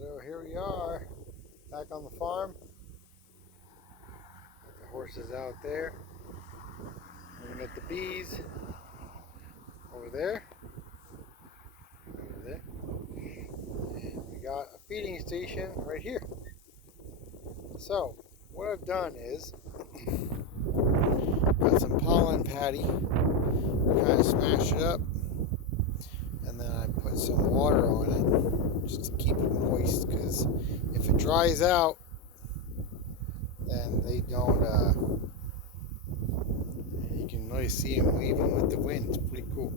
So here we are, back on the farm. Got the horses out there. And we got the bees over there. Over there. And we got a feeding station right here. So what I've done is got some pollen patty, kind of smashed it up, and then I put some water on it just to keep it moist, because if it dries out, then they don't, you can really see them waving with the wind. It's pretty cool.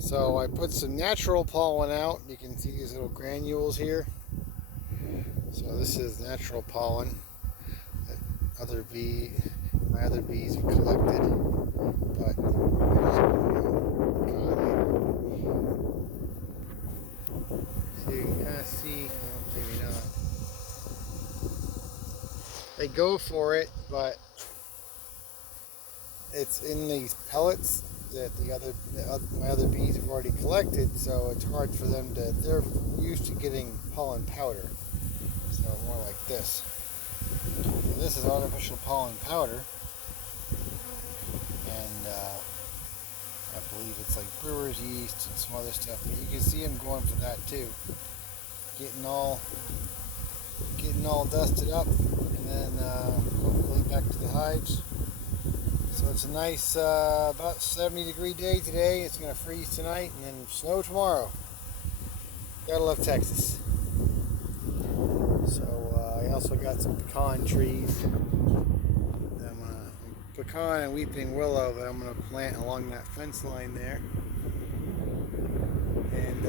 So I put some natural pollen out. You can see these little granules here. So this is natural pollen that my other bees have collected. But so you can kind of see, well, maybe not. They go for it, but it's in these pellets that my other bees have already collected, so it's hard for them to. They're used to getting pollen powder, so more like this. So this is artificial pollen powder, and I believe it's like brewer's yeast and some other stuff. But you can see them going for that too, getting all dusted up, and then hopefully back to the hives. So it's a nice about 70-degree day today. It's going to freeze tonight and then snow tomorrow. Gotta love Texas. So I also got some pecan trees. Pecan and weeping willow that I'm going to plant along that fence line there. And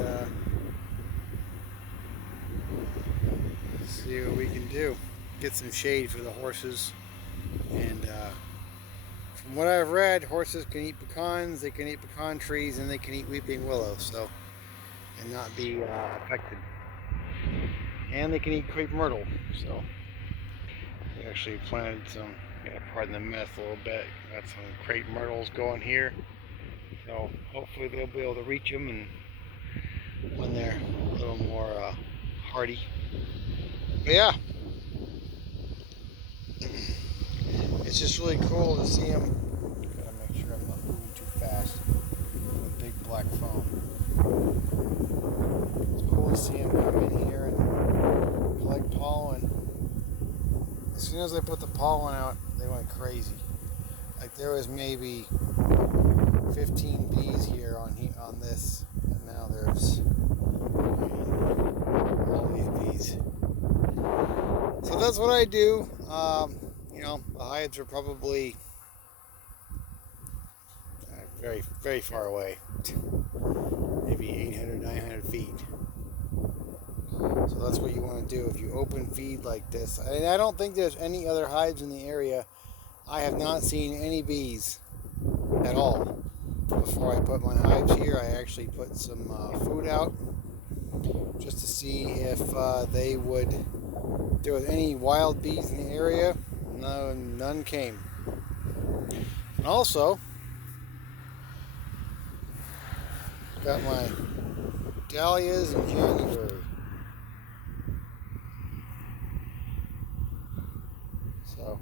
see what we can do. Get some shade for the horses. And from what I've read, horses can eat pecans, they can eat pecan trees, and they can eat weeping willow, so, and not be affected. And they can eat crepe myrtle, so we actually planted some, pardon the mess a little bit, got some crepe myrtles going here, so hopefully they'll be able to reach them and when they're a little more hardy. But yeah, it's just really cool to see them. Gotta make sure I'm not moving too fast. A big black phone. It's cool to see them come in here and collect pollen. As soon as I put the pollen out, they went crazy. Like there was maybe 15 bees here on this, and now there's all these bees. So that's what I do. The hives are probably very, very far away, maybe 800, 900 feet. So that's what you want to do if you open feed like this. And I don't think there's any other hives in the area. I have not seen any bees at all. Before I put my hives here, I actually put some food out just to see if there was any wild bees in the area. No, none came. And also, got my dahlias in January. So,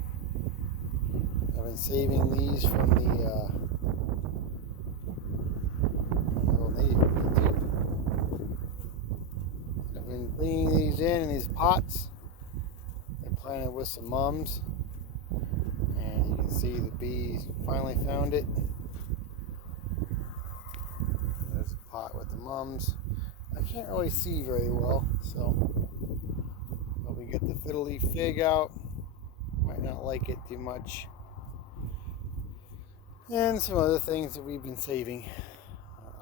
I've been saving these from the little native too. I've been bringing these in these pots. I planted with some mums. And you can see the bees finally found it. There's a pot with the mums. I can't really see very well, so but we get the fiddle leaf fig out. Might not like it too much. And some other things that we've been saving.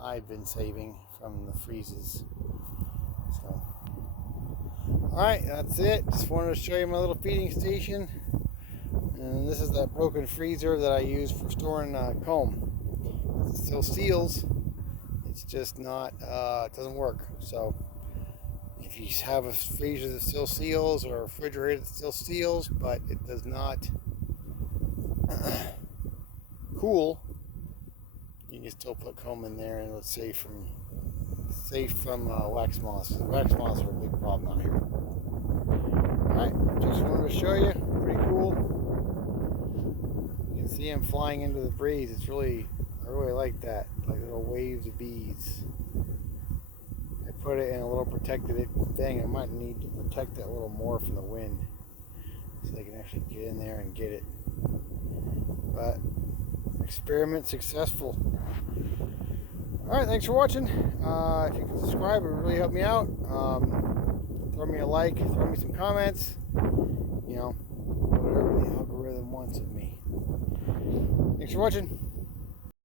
I've been saving from the freezes. So, alright, that's it. Just wanted to show you my little feeding station. And this is that broken freezer that I use for storing comb. It still seals. It's just not, it doesn't work. So if you have a freezer that still seals or a refrigerator that still seals, but it does not cool, you can still put comb in there, and let's say from safe from wax moths. Wax moths are a big problem out here. Alright, just wanted to show you. Pretty cool. You can see them flying into the breeze. I really like that. Like little waves of bees. I put it in a little protected thing. I might need to protect it a little more from the wind so they can actually get in there and get it. But experiment successful. Alright, thanks for watching. If you can subscribe, it would really help me out. Throw me a like, throw me some comments. You know, whatever the algorithm wants of me. Thanks for watching.